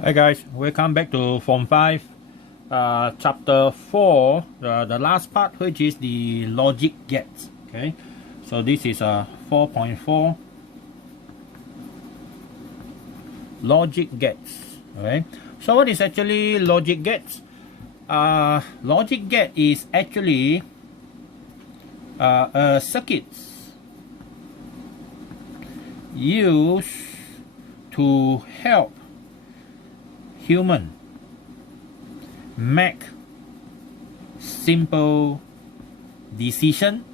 Hi guys, welcome back to Form 5, Chapter 4, the last part, which is the logic gates. Okay, so this is 4.4 logic gates. Okay, so what is actually logic gates? Logic gate is actually a circuit used to help human make simple decision,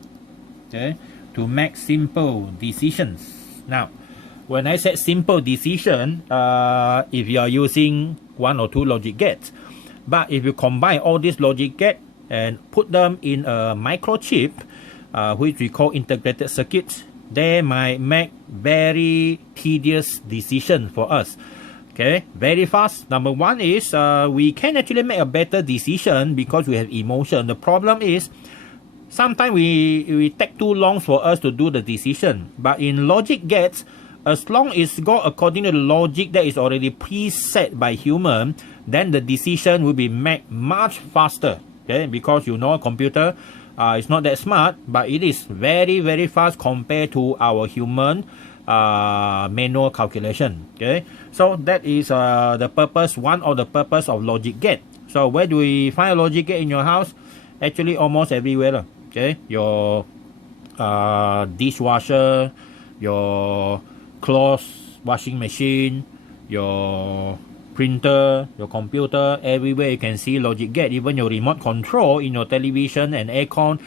okay, to make simple decisions. Now when I said simple decision, if you are using one or two logic gates, but if you combine all these logic gates and put them in a microchip, which we call integrated circuits, they might make very tedious decision for us. Okay, very fast. Number one is we can actually make a better decision because we have emotion. The problem is sometimes we take too long for us to do the decision. But in logic gates, as long as go according to the logic that is already preset by human, then the decision will be made much faster. Okay, because you know a computer is not that smart, but it is very fast compared to our human manual calculation. Okay, so that is the purpose, one of the purpose of logic gate. So where do we find a logic gate in your house? Actually almost everywhere. Okay, your dishwasher, your clothes washing machine, your printer, your computer, everywhere you can see logic gate. Even your remote control in your television and aircon,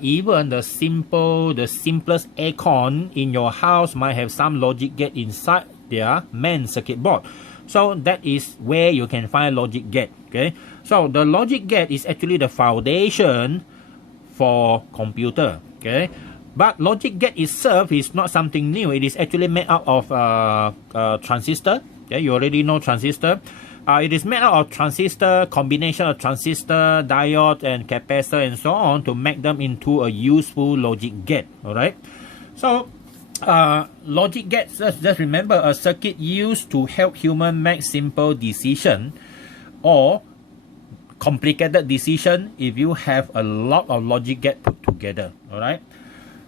even the simplest aircon in your house might have some logic gate inside their main circuit board. So that is where you can find logic gate. Okay, so the logic gate is actually the foundation for computer. Okay, but logic gate itself is not something new. It is actually made out of transistor. Okay, you already know transistor. It is made out of transistor, combination of transistor, diode, and capacitor, and so on to make them into a useful logic gate. All right. So, logic gates. Just remember a circuit used to help human make simple decision or complicated decision if you have a lot of logic gate put together. All right.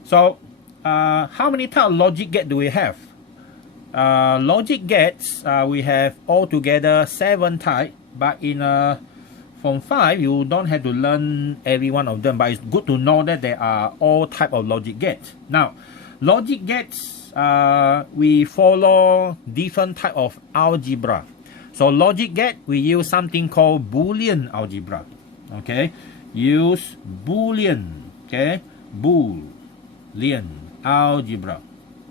So, how many type of logic gate do we have? Logic gates, we have altogether 7 types, but in Form 5 you don't have to learn every one of them, but it's good to know that there are all type of logic gates. Now logic gates, we follow different type of algebra. So logic gate, we use something called Boolean algebra. Okay, use Boolean. Okay, Boolean algebra.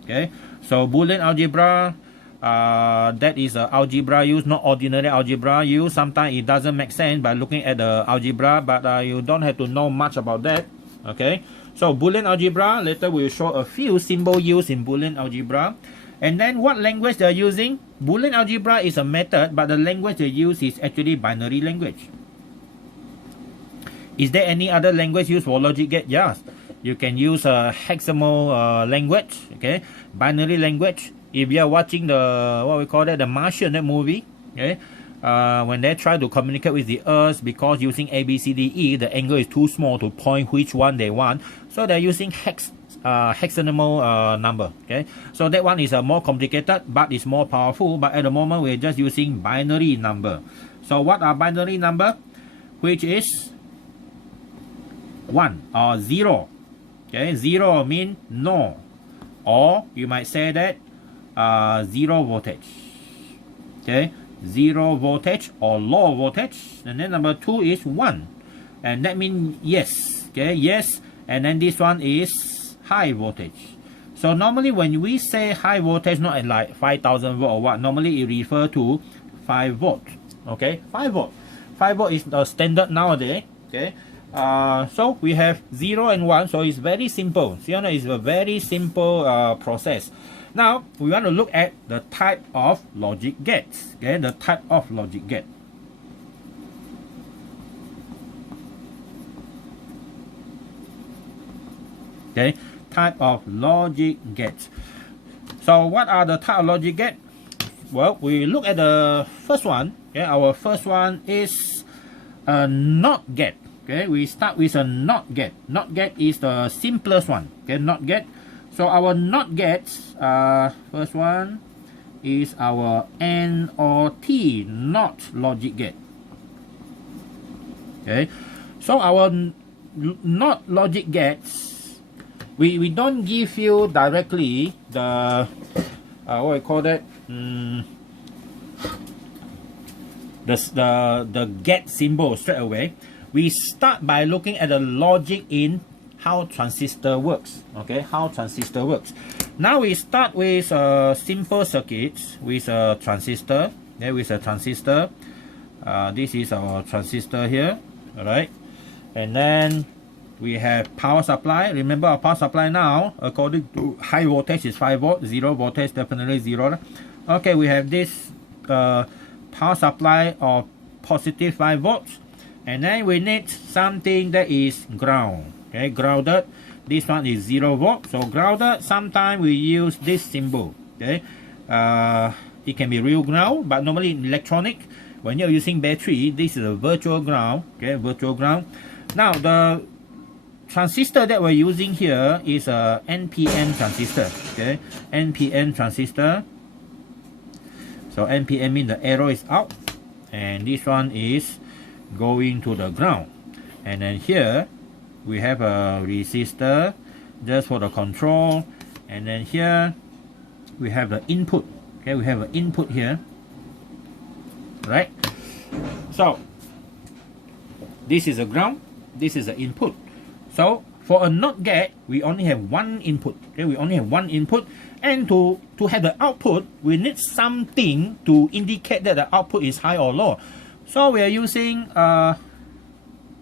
Okay, so Boolean algebra, that is algebra used, not ordinary algebra used. Sometimes it doesn't make sense by looking at the algebra, but you don't have to know much about that. Okay, so Boolean algebra, later we'll show a few symbols used in Boolean algebra. And then what language they're using? Boolean algebra is a method, but the language they use is actually binary language. Is there any other language used for logic gate? Yes. You can use a hexagonal language, okay, binary language. If you are watching the, what we call that, the Martian, that movie, okay, when they try to communicate with the Earth, because using A, B, C, D, E, the angle is too small to point which one they want, so they're using hexagonal number. Okay, so that one is more complicated, but it's more powerful. But at the moment, we're just using binary number. So what are binary number? Which is 1 or 0. Okay, 0 means no, or you might say that 0 voltage. Okay, 0 voltage or low voltage. And then number 2 is 1, and that means yes. Okay, yes. And then this one is high voltage. So normally when we say high voltage, not at like 5,000 volt or what, normally it refer to 5 volt. Okay, 5 volt. 5 volt is the standard nowadays. Okay. So we have 0 and 1, so it's very simple. Sienna is a very simple process. Now we want to look at the type of logic gates. Okay, the type of logic gate. Okay, type of logic gates. So what are the type of logic gate? well, we look at the first one. Okay, our first one is a not get. Okay, we start with a not get. Not get is the simplest one. Okay, not get. So our not gets, first one is our N or T, not logic get. Okay, so our not logic gets, we don't give you directly the what I call that, the get symbol straight away. We start by looking at the logic in how transistor works. Okay, how transistor works. Now we start with simple circuits with a transistor. Okay, with a transistor. This is our transistor here. All right, and then we have power supply. Remember our power supply now, according to high voltage is 5 volt, 0 voltage definitely 0. Okay, we have this power supply of positive 5 volts, and then we need something that is ground. Okay, grounded. This one is 0 volt, so grounded. Sometimes we use this symbol. Okay, it can be real ground, but normally in electronic, when you're using battery, this is a virtual ground. Okay, virtual ground. Now the transistor that we're using here is a NPN transistor. Okay, NPN transistor. So NPN means the arrow is out, and this one is going to the ground. And then here we have a resistor just for the control, and then here we have the input. Okay, we have an input here, right? So this is a ground, this is the input. So for a not get, we only have one input. Okay, we only have one input, and to have the output, we need something to indicate that the output is high or low. So we are using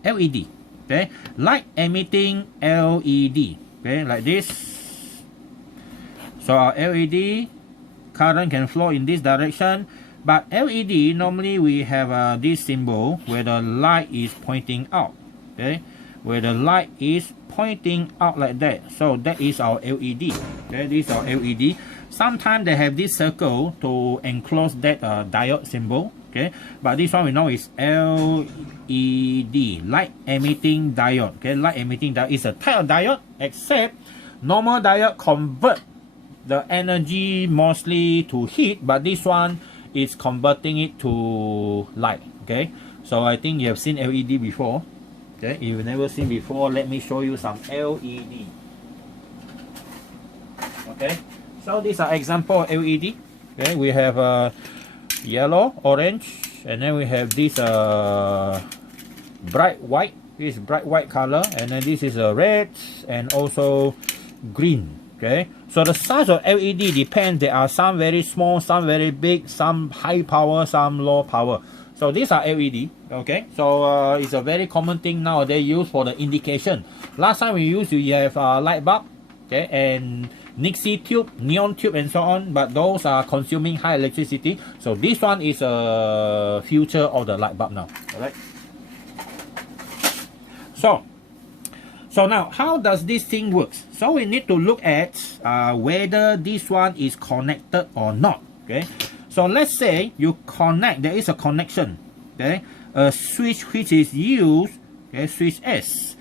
LED. Okay, light emitting LED. Okay, like this. So our LED current can flow in this direction, but LED normally we have this symbol where the light is pointing out. Okay, where the light is pointing out like that. So that is our LED. Okay, this is our LED. Sometimes they have this circle to enclose that diode symbol. Okay, but this one we know is LED, light emitting diode. Okay, light emitting diode is a type of diode, except normal diode convert the energy mostly to heat, but this one is converting it to light. Okay, so I think you have seen LED before. Okay, if you've never seen before, let me show you some LED. Okay, so these are example of LED. Okay, we have yellow, orange, and then we have this bright white. This bright white color, and then this is a red and also green. Okay, so the size of LED depends. There are some very small, some very big, some high power, some low power. So these are LED. Okay, so it's a very common thing nowadays used for the indication. Last time we used to have light bulb, okay, and Nixie tube, neon tube, and so on, but those are consuming high electricity. So this one is a future of the light bulb now. All right. So now, how does this thing work? So we need to look at whether this one is connected or not. Okay. So let's say you connect. There is a connection. Okay. A switch which is used. Okay. Switch S,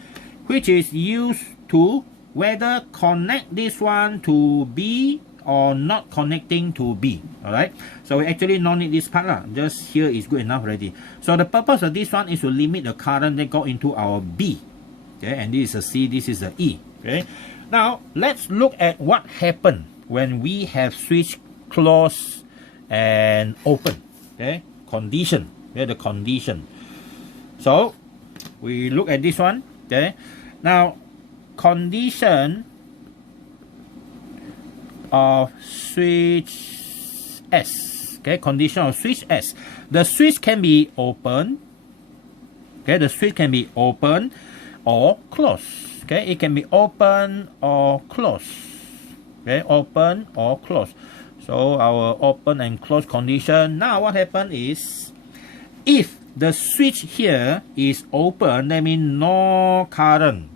which is used to whether connect this one to B or not connecting to B. Alright, so we actually don't need this part lah. Just here is good enough already. So the purpose of this one is to limit the current that go into our B. Okay, and this is a C, this is a E. Okay, now let's look at what happened when we have switch closed and open. Okay, condition. Okay, the condition. So we look at this one. Okay, now condition of switch S. Okay, condition of switch S. The switch can be open. Okay, the switch can be open or closed. Okay, it can be open or closed. Okay, open or closed. So our open and closed condition. Now what happened is, if the switch here is open, that means no current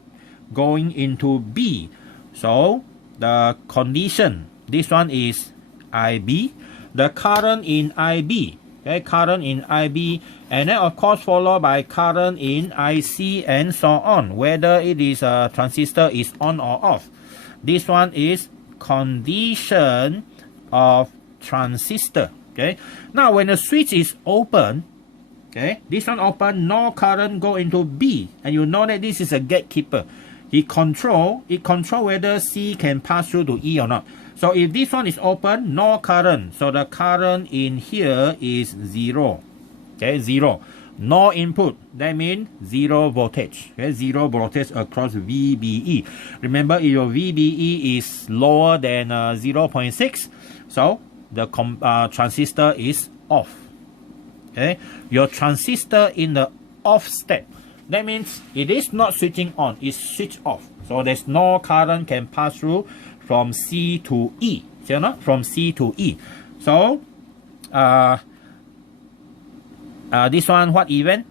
going into B. So the condition, this one is IB. the current in IB. Okay, current in IB, and then of course followed by current in IC and so on, whether it is a transistor is on or off. This one is condition of transistor. Okay, now when the switch is open, okay, this one open, no current go into B, and you know that this is a gatekeeper. It control whether C can pass through to E or not. So if this one is open, no current, so the current in here is 0. Okay, 0. No input, that means 0 voltage. Okay, 0 voltage across VBE. Remember, if your VBE is lower than 0.6, so the transistor is off. Okay, your transistor in the off state, that means it is not switching on, it's switched off. So there's no current can pass through from C to E. See or not? From C to E. So this one, what event?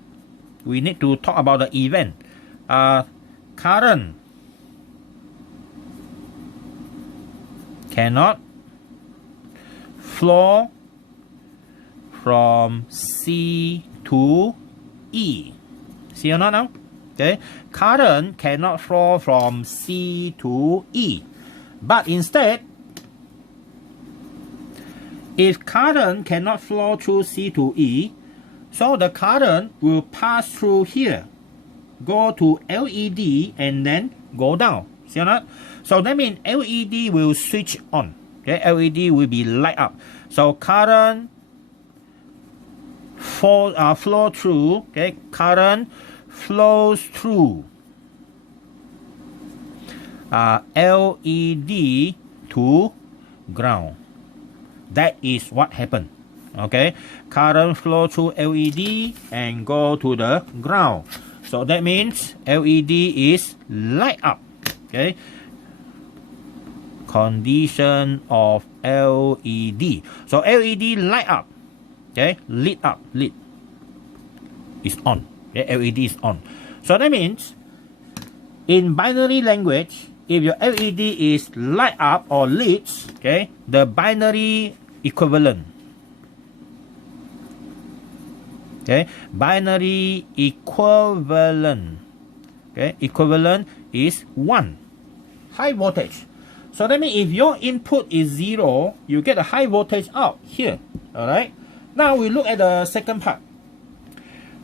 We need to talk about the event. Current cannot flow from C to E. See or not now? Okay, current cannot flow from C to E, but instead, if current cannot flow through C to E, so the current will pass through here, go to LED and then go down. See or not? So that means LED will switch on. Okay, LED will be light up. So current flow through. Okay, current flows through LED to ground. That is what happened. Okay, current flow through LED and go to the ground. So that means LED is light up. Okay, condition of LED. So LED light up. Okay, lit up, lit is on. Okay, LED is on. So that means in binary language, if your LED is light up or lit, okay, the binary equivalent. Okay, binary equivalent. Okay, equivalent is 1. High voltage. So that means if your input is 0, you get a high voltage out here. Alright. Now we look at the second part.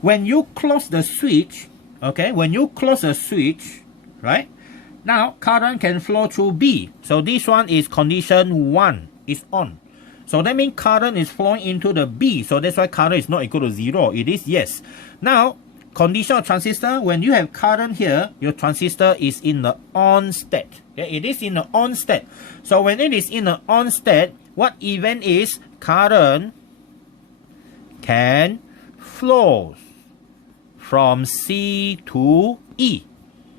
When you close the switch, okay, when you close the switch, right? Now current can flow through B. So this one is condition 1, is on. So that means current is flowing into the B. So that's why current is not equal to 0. It is yes. Now, condition of transistor, when you have current here, your transistor is in the on state. Okay, it is in the on state. So when it is in the on state, what event is current can flow from C to E.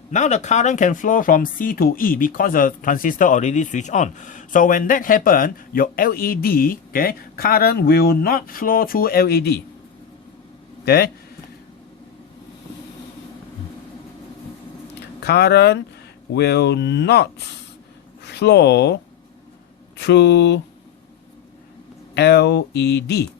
Now the current can flow from C to E because the transistor already switched on. So when that happens, your LED, okay, current will not flow through LED. Okay, current will not flow through LED.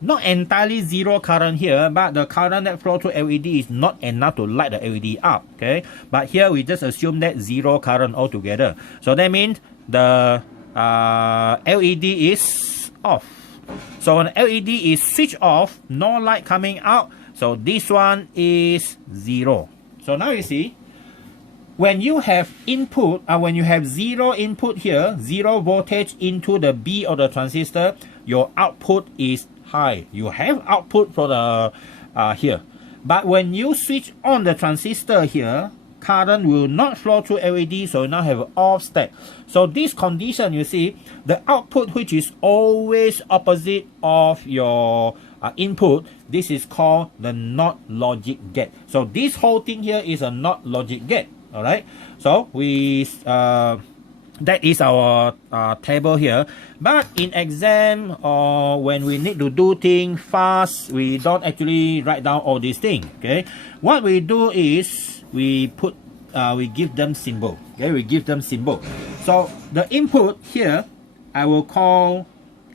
Not entirely 0 current here, but the current that flow through LED is not enough to light the LED up. Okay, but here we just assume that 0 current altogether. So that means the LED is off. So when LED is switched off, no light coming out. So this one is 0. So now you see, when you have input, when you have 0 input here, 0 voltage into the B of the transistor, your output is high. You have output for the here. But when you switch on the transistor here, current will not flow through LED, so you now have an off state. So this condition, you see, the output which is always opposite of your input, this is called the NOT logic gate. So this whole thing here is a NOT logic gate. Alright, so we that is our table here. But in exam or when we need to do things fast, we don't actually write down all these things. Okay, what we do is we put we give them symbol. Okay, we give them symbol. So the input here I will call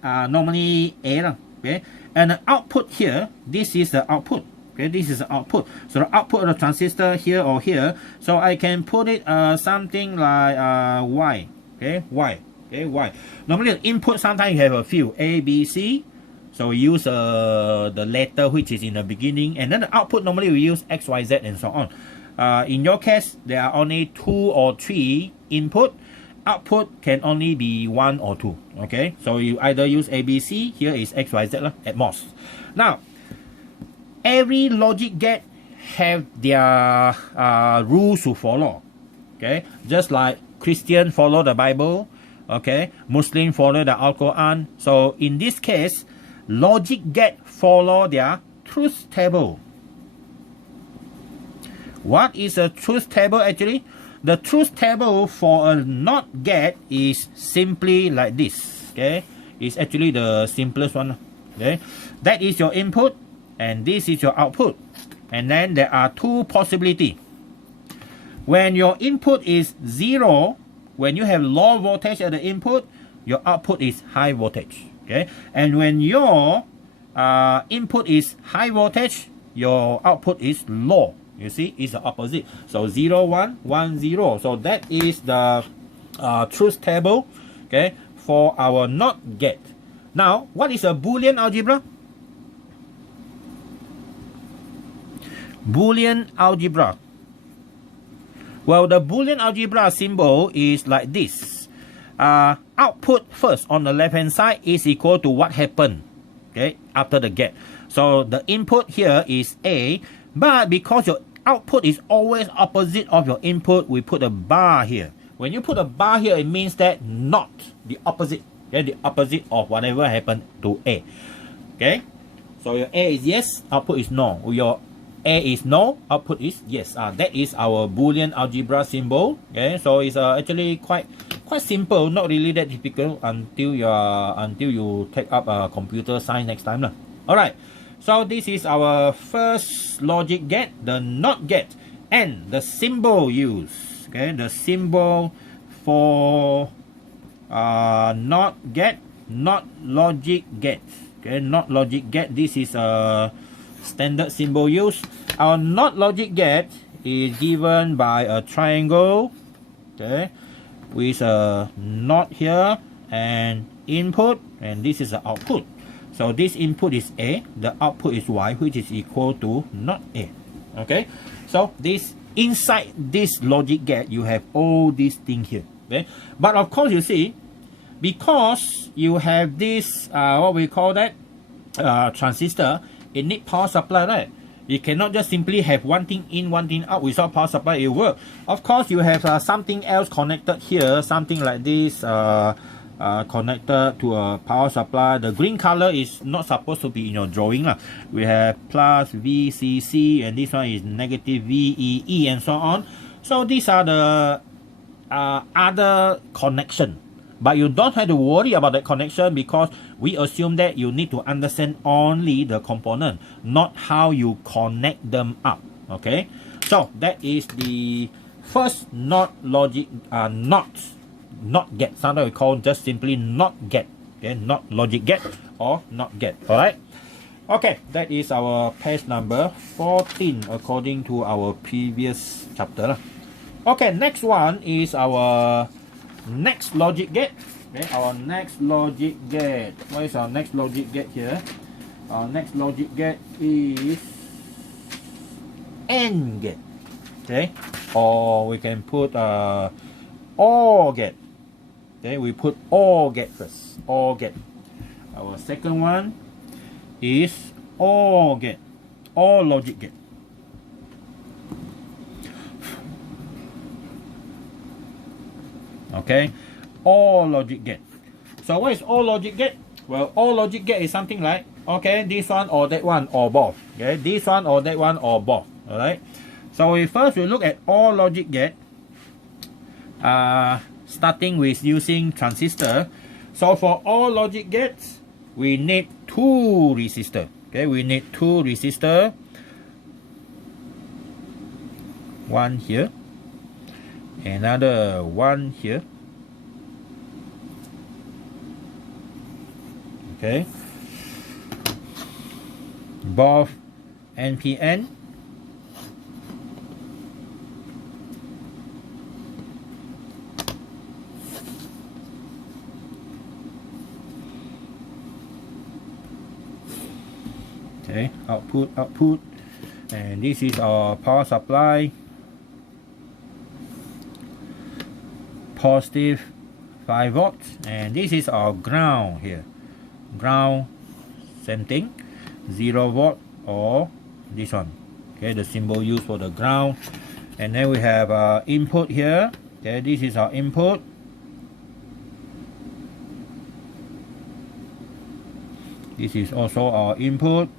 normally A lah, okay, and the output here, this is the output. Okay, this is the output. So the output of the transistor here or here. So I can put it something like Y. Okay, Y. Okay, Y. Normally the input sometimes you have a few A, B, C. So we use the letter which is in the beginning, and then the output normally we use X, Y, Z, and so on. In your case, there are only 2 or 3 input. Output can only be 1 or 2. Okay, so you either use A, B, C. Here is X, Y, Z at most. Now, every logic gate have their rules to follow. Okay, just like Christian follow the Bible. Okay, Muslim follow the Al-Quran. So in this case, logic gate follow their truth table. What is a truth table actually? The truth table for a NOT gate is simply like this. Okay, it's actually the simplest one. Okay, that is your input and this is your output. And then there are 2 possibilities. When your input is 0, when you have low voltage at the input, your output is high voltage. Okay, and when your input is high voltage, your output is low. You see, it's the opposite. So 0, 1, 1, 0. So that is the truth table, okay, for our NOT gate. Now, what is a Boolean algebra? Boolean algebra. Well, the Boolean algebra symbol is like this. Output first on the left hand side is equal to what happened, okay, after the gate. So the input here is A, but because your output is always opposite of your input, we put a bar here. When you put a bar here, it means that not the opposite, okay, the opposite of whatever happened to A. Okay, so your A is yes, output is no. Your A is no, output is yes. That is our Boolean algebra symbol. Okay, so it's actually quite simple, not really that difficult until you take up computer science next time lah. All right. So this is our first logic gate, the NOT gate, and the symbol used. Okay, the symbol for NOT gate, not logic gate. Okay, not logic gate. This is a standard symbol used. Our NOT logic gate is given by a triangle. Okay, with a NOT here and input, and this is the output. So this input is A, the output is Y, which is equal to not A. Okay, so this inside this logic gate, you have all these things here. Okay, but of course you see, because you have this what we call that transistor, it needs power supply, right? You cannot just simply have one thing in, one thing out. Without power supply, it will work. Of course, you have something else connected here, something like this. Connected to a power supply. The green color is not supposed to be in your drawing. We have plus VCC, and this one is negative VEE, and so on. So these are the other connection. But you don't have to worry about that connection, because we assume that you need to understand only the component, not how you connect them up. Okay, so that is the first NOT logic, not get. Sometimes we call just simply not get. Okay, not logic get or not get. All right. Okay, that is our page number 14 according to our previous chapter. Okay, next one is our next logic gate. Okay, our next logic gate. What is our next logic gate here? Our next logic gate is AND gate. Okay, or we can put OR gate. Okay, we put OR gate first. OR gate. Our second one is OR gate. OR logic gate. Okay, OR logic gate. So what is OR logic gate? Well, OR logic gate is something like, okay, this one or that one or both. Okay, this one or that one or both. All right. So we look at OR logic gate. Starting with using transistor. So for all logic gates, we need 2 resistors. Okay, we need 2 resistors. One here, another one here. Okay, both NPN. Okay, output, and this is our power supply, positive 5 volts, and this is our ground here. Ground, same thing, 0 volt or this one. Okay, the symbol used for the ground. And then we have input here. Okay, this is our input. This is also our input.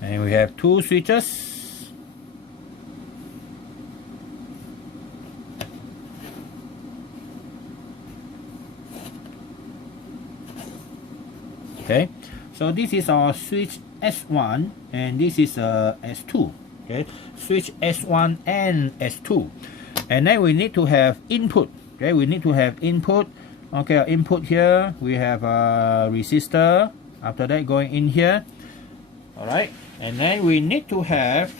And we have 2 switches. Okay, so this is our switch S1 and this is S2. Okay, switch S1 and S2. And then we need to have input. Okay, we need to have input. Okay, our input here, we have a resistor. After that, going in here. Alright, and then we need to have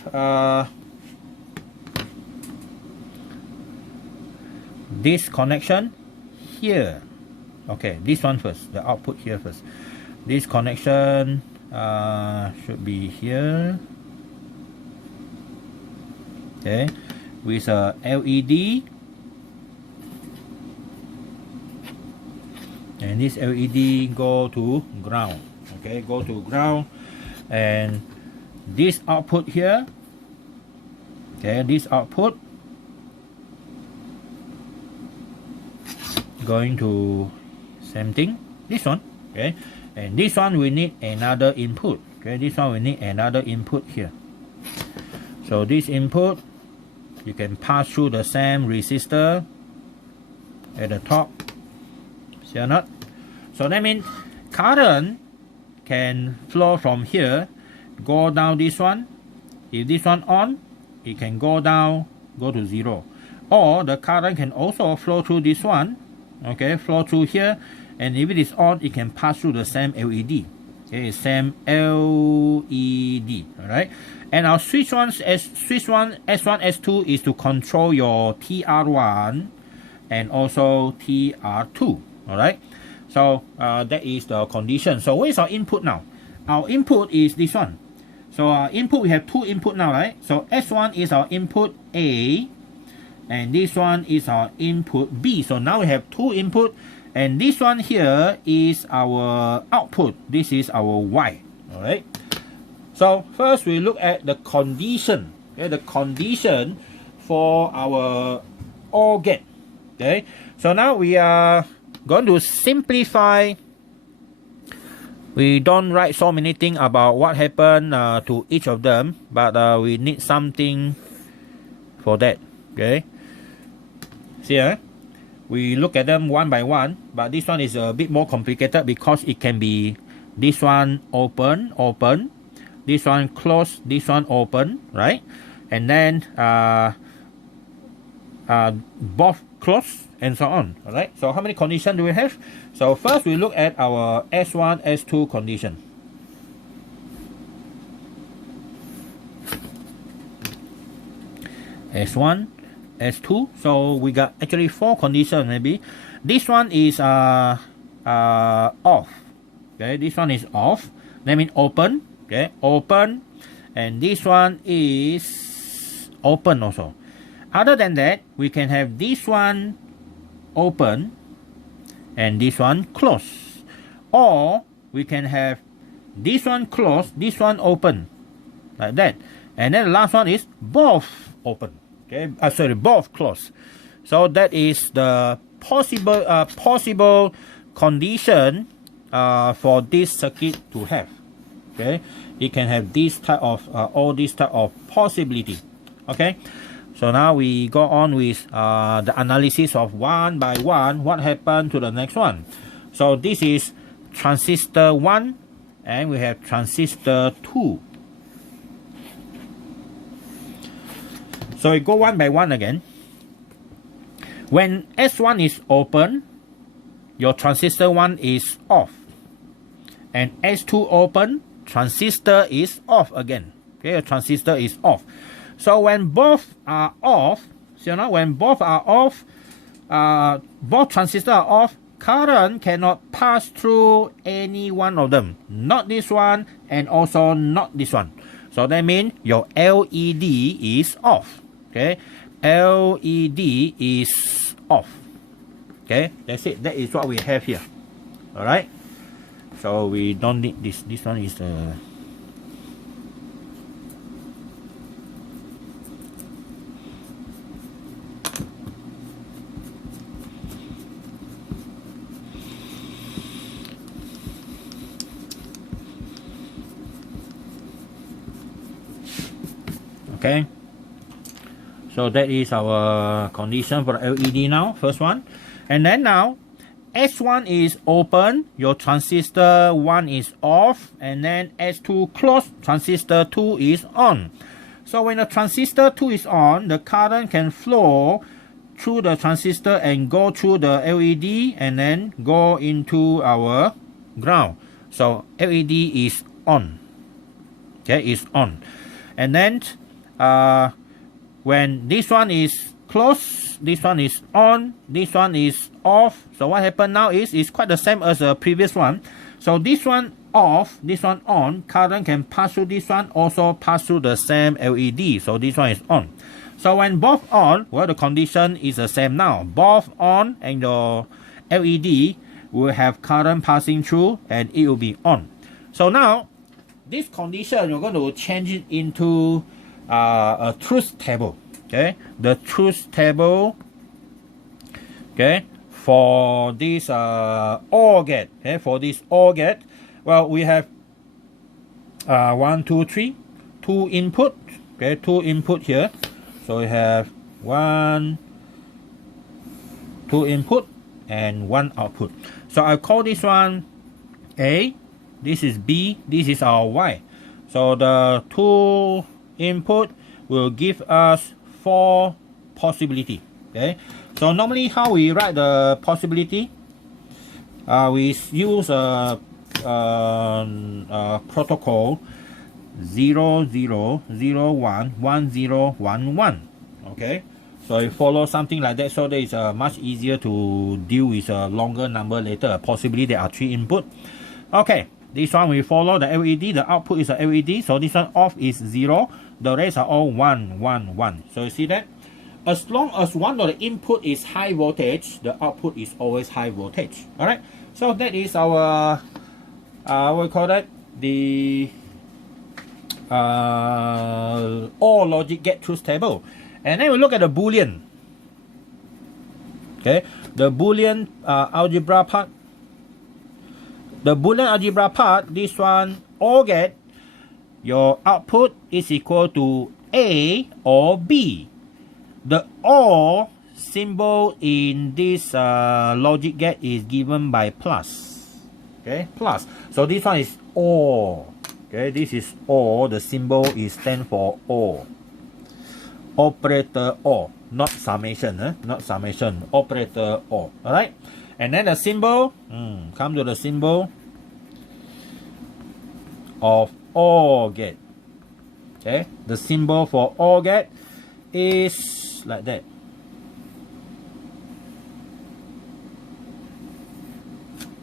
this connection here. Okay, this one first, the output here first. This connection should be here. Okay, with a LED, and this LED go to ground. Okay, go to ground. And this output here, okay, this output going to same thing, this one. Okay, and this one we need another input. Okay, this one we need another input here. So this input, you can pass through the same resistor at the top. See or not? So that means current can flow from here, go down this one. If this one on, it can go down, go to 0. Or the current can also flow through this one. Okay, flow through here, and if it is on, it can pass through the same LED. Okay, same LED. Alright, and our switch one S1, S2 is to control your TR1 and also TR2. Alright. So that is the condition. So what is our input now? Our input is this one. So our input, we have 2 input now, right? So S1 is our input A, and this one is our input B. So now we have 2 input, and this one here is our output. This is our Y. All right. So first we look at the condition. Okay, the condition for our OR gate. Okay. So now we are going to simplify. We don't write so many things about what happened to each of them, but we need something for that. Okay, see, we look at them one by one, but this one is a bit more complicated because it can be this one open, this one close, this one open, right? And then both close, and so on. Alright, so how many conditions do we have? So first we look at our S1, S2 condition. S1, S2. So we got actually 4 conditions maybe. This one is off. Okay, this one is off. That means open. Okay, open. And this one is open also. Other than that, we can have this one open and this one close, or we can have this one close, this one open, like that, and then the last one is both open. Okay, sorry, both close. So that is the possible condition for this circuit to have. Okay, it can have this type of all this type of possibility. Okay. So now we go on with the analysis of one by one what happened to the next one. So this is transistor 1 and we have transistor 2. So we go one by one again. When S1 is open, your transistor 1 is off. And S2 open, transistor is off again. Okay, your transistor is off. So when both are off, so now when both are off, both transistors are off, current cannot pass through any one of them. Not this one and also not this one. So that means your LED is off. Okay, LED is off. Okay, that's it. That is what we have here. Alright. So we don't need this. This one is the okay. So that is our condition for the LED now, first one. And then now, S1 is open, your transistor 1 is off, and then S2 closed, transistor 2 is on. So when the transistor 2 is on, the current can flow through the transistor and go through the LED and then go into our ground. So LED is on. Okay, is on. And then when this one is closed, this one is on, this one is off. So what happened now is it's quite the same as the previous one. So this one off, this one on, current can pass through this one, also pass through the same LED. So this one is on. So when both on, well, the condition is the same now. Both on and your LED will have current passing through and it will be on. So now this condition, you're going to change it into a truth table. Okay, the truth table, okay, for this OR gate. Okay, for this OR gate, well, we have 1, 2, 3, 2 input. Okay, 2 input here. So we have 1, 2 input and 1 output. So I call this one A, this is B, this is our Y. So the 2 input will give us 4 possibility. Okay, so normally how we write the possibility, we use a protocol 0 0 0 1 1 0 1 1. Okay, so you follow something like that, so that it's much easier to deal with a longer number later. Possibly there are 3 input. Okay, this one we follow the LED, the output is a LED, so this one off is 0, the rest are all 1 1 1. So you see that as long as one of the input is high voltage, the output is always high voltage. All right, so that is our what we call that, the OR logic gate truth table. And then we look at the Boolean. Okay, the Boolean algebra part. The Boolean algebra part, this one, OR gate, your output is equal to A or B. The OR symbol in this logic gate is given by plus. Okay, plus. So this one is OR. Okay, this is OR. The symbol is stand for OR. Operator OR, not summation. Not summation. Operator OR. All right. And then the symbol, come to the symbol of OR gate. Okay, the symbol for OR gate is like that.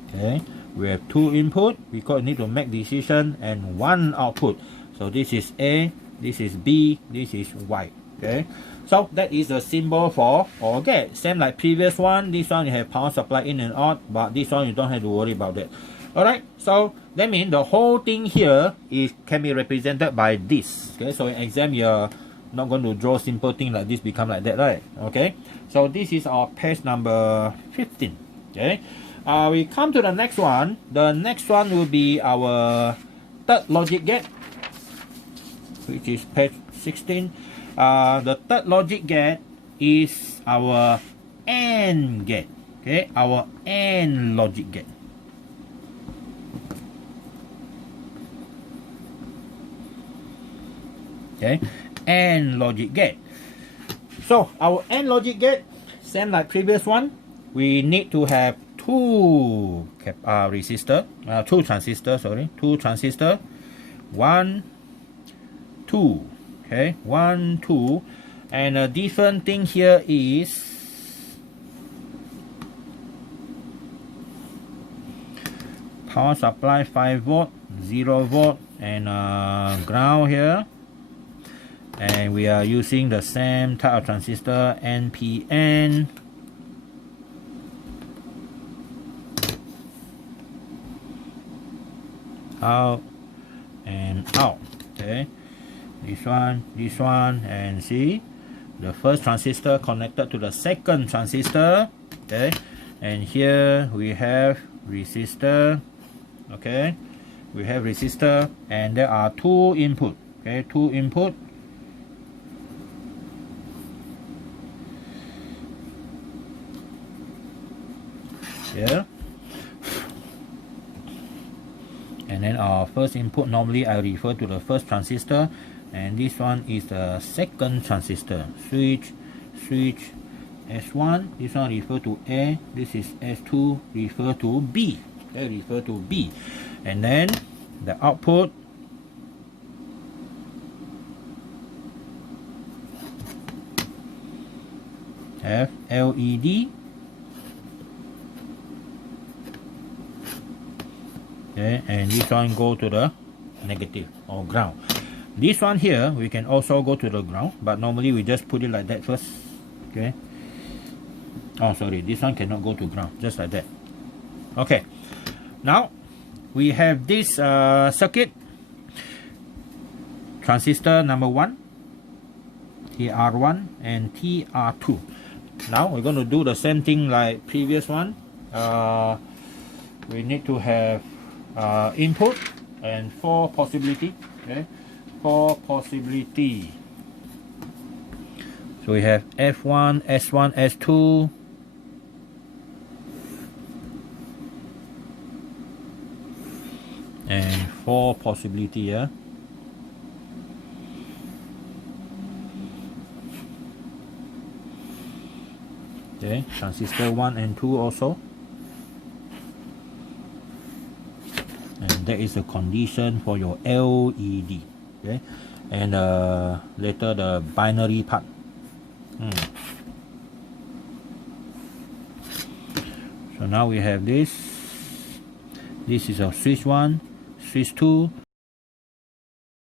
Okay, we have 2 input because we need to make decision and 1 output. So this is A, this is B, this is Y. Okay, so that is the symbol for OR gate. Same like previous one. This one you have power supply in and out, but this one you don't have to worry about that. Alright, so that means the whole thing here can be represented by this. Okay, so in exam you're not going to draw simple thing like this become like that, right? Okay, so this is our page number 15. Okay, we come to the next one. The next one will be our third logic gate, which is page 16. The third logic gate is our AND gate. Okay, our AND logic gate. Okay, AND logic gate. So our AND logic gate, same like previous one, we need to have two transistor, sorry, two transistor, 1, 2, okay, 1, 2, and a different thing here is power supply 5 volt, 0 volt, and ground here, and we are using the same type of transistor, NPN. Out and out. Okay, this one, and see the first transistor connected to the second transistor. Okay, and here we have resistor. Okay, we have resistor, and there are two input. Okay, two input. Here. And then our first input, normally I refer to the first transistor, and this one is the second transistor. Switch S1, this one refer to A, this is S2, refer to B. Okay, refer to B. And then the output, have LED. Okay, and this one go to the negative or ground. This one here we can also go to the ground, but normally we just put it like that first. Okay, oh sorry, this one cannot go to ground, just like that. Okay, now we have this circuit, transistor number 1, TR1 and TR2. Now we're going to do the same thing like previous one. We need to have input and 4 possibility. Okay, 4 possibility. So we have F1, S1, S2, and 4 possibility. Yeah. Okay, transistor 1 and 2 also. And that is the condition for your LED. Okay, and later the binary part. So now we have this. This is a switch 1, switch 2,